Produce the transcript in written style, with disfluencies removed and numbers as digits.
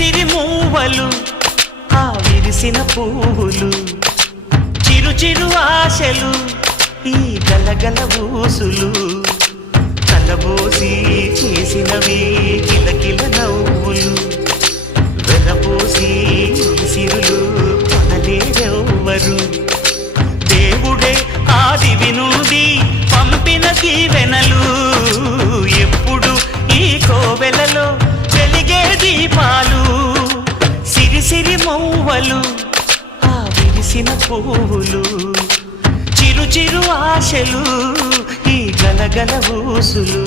సిరి మూవలు ఆ విరిసిన పువ్వులు చిరు చిరు ఆశలు ఈ గలగల ఊసులు కలబోసి చేసినవి కిలకిల నవ్వులు వెలబోసి సిరులు కొనలేరెవ్వరు దేవుడే ఆదివి నుండి పంపిన దీవెనలు ఎప్పుడు ఈ కోవెలలో వెలిగే దీపాలు సిరి సిరి మౌవలు ఆ విరిసిన పువ్వులు చిరు చిరు ఆశలు ఈ గలగల ఊసులు